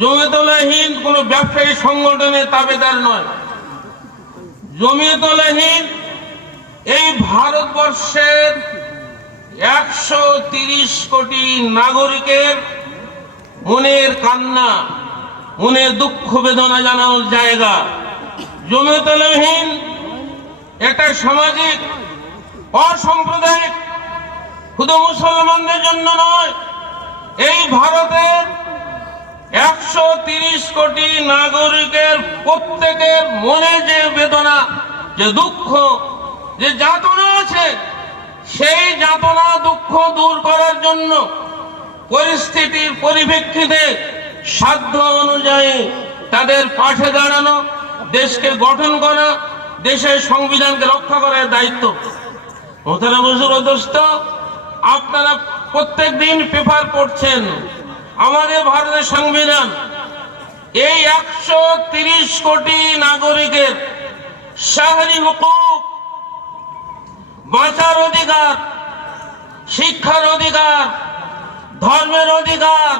জমিয়তুল হিন্দ কোন ব্যবসায়ী সংগঠনের তাবেদার নয়। জমিয়তুল হিন্দ এই ভারতবর্ষের 130 কোটি নাগরিকের মনের কান্না, মনের দুঃখ বেদনা জানানোর জায়গা। জমিয়তুল হিন্দ একটা সামাজিক অসাম্প্রদায়িক, শুধু মুসলমানদের জন্য নয়, এই ভারতের 130 কোটি নাগরিকের প্রত্যেকের মনে যে বেদনা, যে দুঃখ, যে যাতনা আছে, সেই যাতনা দুঃখ দূর করার জন্য পরিস্থিতির পরিপ্রেক্ষিতে সাধ্য অনুযায়ী তাদের পাশে দাঁড়ানো, দেশকে গঠন করা, দেশের সংবিধানকে রক্ষা করার দায়িত্ব। মোহতারাম হুজুর ও দোস্ত, আপনারা প্রত্যেক দিন পেপার পড়ছেন, আমাদের ভারতের সংবিধান এই 130 কোটি নাগরিকের শাহরি হুকুক, বাঁচার অধিকার, শিক্ষার অধিকার, ধর্মের অধিকার,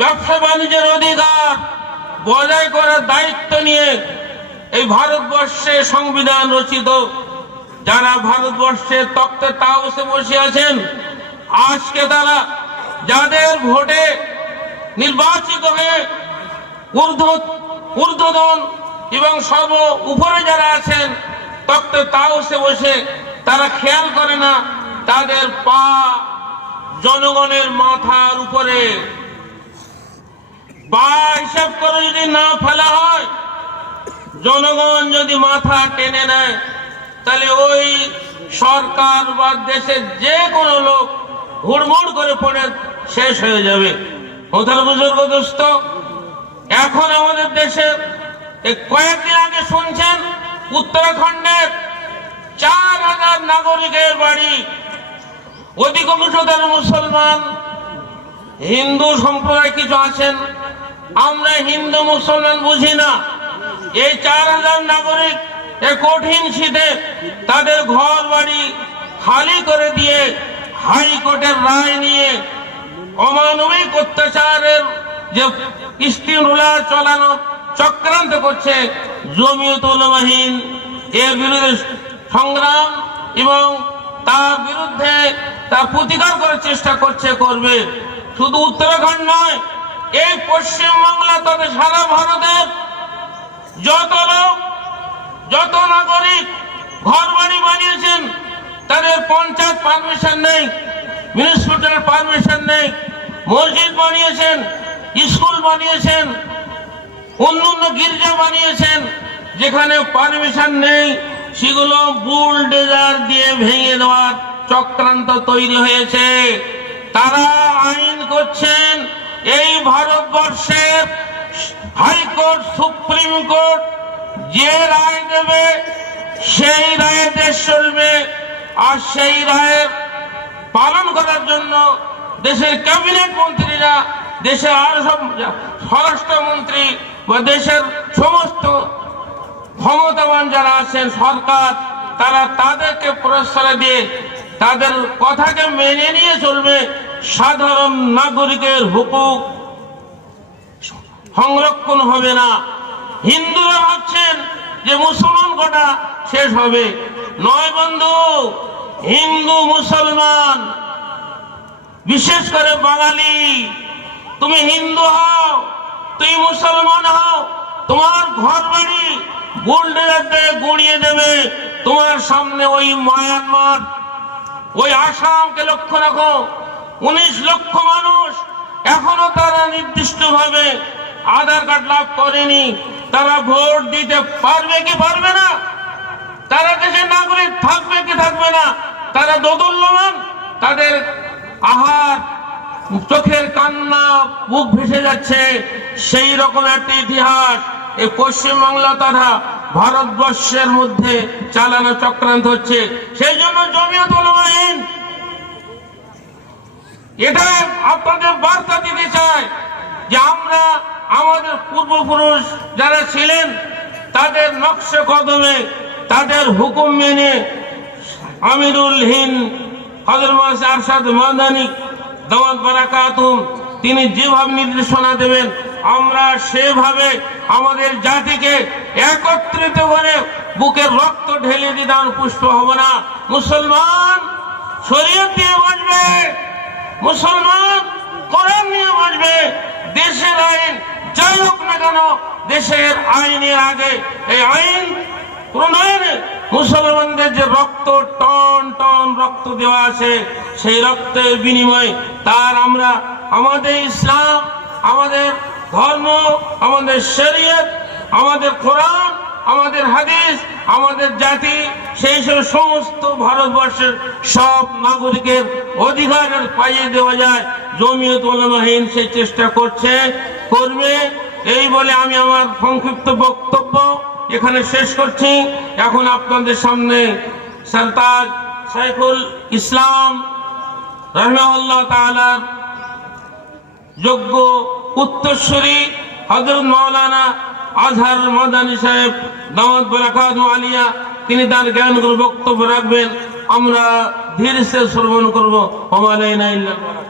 ব্যবসা বাণিজ্যের অধিকার বজায় করার দায়িত্ব নিয়ে এই ভারতবর্ষে সংবিধান রচিত। যারা ভারতবর্ষের তখ্তে তাওসে বসে আছেন, আজকে তারা যাদের ভোটে নির্বাচিত হয়ে ঊর্ধ্বতন এবং সর্ব উপরে যারা আছেন তখ্তে তাওসে বসে, তারা খেয়াল করে না তাদের পা জনগণের মাথার উপরে। পা হিসাব করে যদি না ফেলা হয়, জনগণ যদি মাথা টেনে নেয়, তাহলে ওই সরকার বা দেশের যে কোনো লোক হুড়মুড় করে পড়ে শেষ হয়ে যাবে। মোহতারাম বুজুর্গ দোস্ত, এখন আমাদের দেশে কয়েকদিন আগে শুনছেন উত্তরাখণ্ডের 4000 নাগরিকের বাড়ি, অধিকাংশ তারা মুসলমান। হিন্দু সম্প্রদায় কিছু আছেন, আমরা হিন্দু মুসলমান বুঝি না। এই 4000 নাগরিক এই কঠিন শীতে তাদের ঘর বাড়ি খালি করে দিয়ে হাইকোর্টের রায় নিয়ে অমানবিক অত্যাচারের যে স্টিম রোলার চালানো চক্রান্ত করছে জমিয়তুল হিন্দ, এর বিরুদ্ধে সংগ্রাম এবং তার বিরুদ্ধে তার প্রতিকার করার চেষ্টা করবে। শুধু উত্তরাখণ্ড নয়, এই পশ্চিমবাংলা তবে সারা ভারতের যত লোক, যত নাগরিক ঘর বাড়ি বানিয়েছেন, তাদের পঞ্চায়েত পারমিশন নেই, মিউনিসিপ্যালিটির পারমিশন নেই, মসজিদ বানিয়েছেন, স্কুল বানিয়েছেন, অন্য গির্জা বানিয়েছেন, যেখানে পারমিশন নেই সেগুলো বুলডোজার দিয়ে ভেঙে দেওয়ার চক্রান্ত তৈরি হয়েছে। তারা আইন করছেন, এই ভারতবর্ষের হাইকোর্ট, সুপ্রিম কোর্ট যে রায় দেবে সেই রায়ে দেশ চলবে, আর সেই রায়ের পালন করার জন্য দেশের ক্যাবিনেট মন্ত্রীরা, দেশের আরো সব স্বরাষ্ট্রমন্ত্রী বা দেশের সমস্ত ক্ষমতাবান যারা আছেন সরকার, তারা তাদেরকে প্রশ্রয় দিয়ে তাদের কথাকে মেনে নিয়ে চলবে। সাধারণ নাগরিকের হুকুক সংরক্ষণ হবে না। হিন্দুরা ভাবছেন যে মুসলমান কোটা শেষ হবে, নয় বন্ধু। হিন্দু মুসলমান, বিশেষ করে বাঙালি, তুমি হিন্দু হও, তুমি মুসলমান হও, তোমার ঘর বাড়ি বুলডোজার দিয়ে গুঁড়িয়ে দেবে। তোমার সামনে ওই মায়ানমার, ওই আসামকে লক্ষ্য রাখো, 19 লক্ষ মানুষ এখনো তারা নির্দিষ্টভাবে আধার কার্ড লাভ করেনি। তারা ভোট দিতে পারবে কি পারবে না? তারা দেশের নাগরিক থাকবে কি থাকবে না? তারা দোদুল্যমান, তাদের আহার, চোখের কান্না, বুক ভেসে যাচ্ছে। সেই রকম একটা ইতিহাস এই পশ্চিমবাংলা তথা ভারতবর্ষের মধ্যে চালানো চক্রান্ত হচ্ছে। সেই জন্য জমিয়তুল হিন্দ এটা আপনাদের বার্তা দিতে চাই যে আমরা আমাদের পূর্বপুরুষ যারা ছিলেন তাদের নকশে কদমে, তাদের হুকুম মেনে আমিরুল হিন্দ হযরত আরশাদ মাদানী দাওয়াত বারাকাতুহু তিনি যেভাবে নির্দেশনা দেবেন আমরা সেভাবে আমাদের জাতিকে একত্রিত করে বুকের রক্ত ঢেলে দিদান পুষ্ট হব না। মুসলমান শরীয়ত নিয়ে বাঁচবে, মুসলমান কোরআন নিয়ে বাঁচবে। দেশের আইন যাই হোক না কেন, দেশের আইনের আগে এই আইন প্রণয়নে মুসলমানদের যে রক্ত, টন টন রক্ত দেওয়া আছে, সেই রক্তের বিনিময়ে তার আমরা আমাদের ইসলাম, আমাদের ধর্ম, আমাদের শরীয়ত, আমাদের কোরআন, আমাদের হাদিস, আমাদের জাতি, সেই সমস্ত ভারতবর্ষের সব নাগরিকের অধিকারের পাইয়ে দেওয়া যায়। জমিয়ত উলামা হিন্দ সেই চেষ্টা করছে, করবে। এই বলে আমি আমার সংক্ষিপ্ত বক্তব্য এখানে শেষ করছি। এখন আপনাদের সামনে সরতাজ শাইখুল ইসলাম রাহিমাহুল্লাহ তাআলার যোগ্য উত্তরসূরি হযরত মাওলানা আজহার মাদানী সাহেব দামাত বারাকাতুহু আলিয়া, তিনি তার জ্ঞানগুলো বক্তব্য রাখবেন। আমরা ধীরে ধীরে শ্রবণ করবো। ওয়া মা আলাইনা ইল্লাল বালাগ।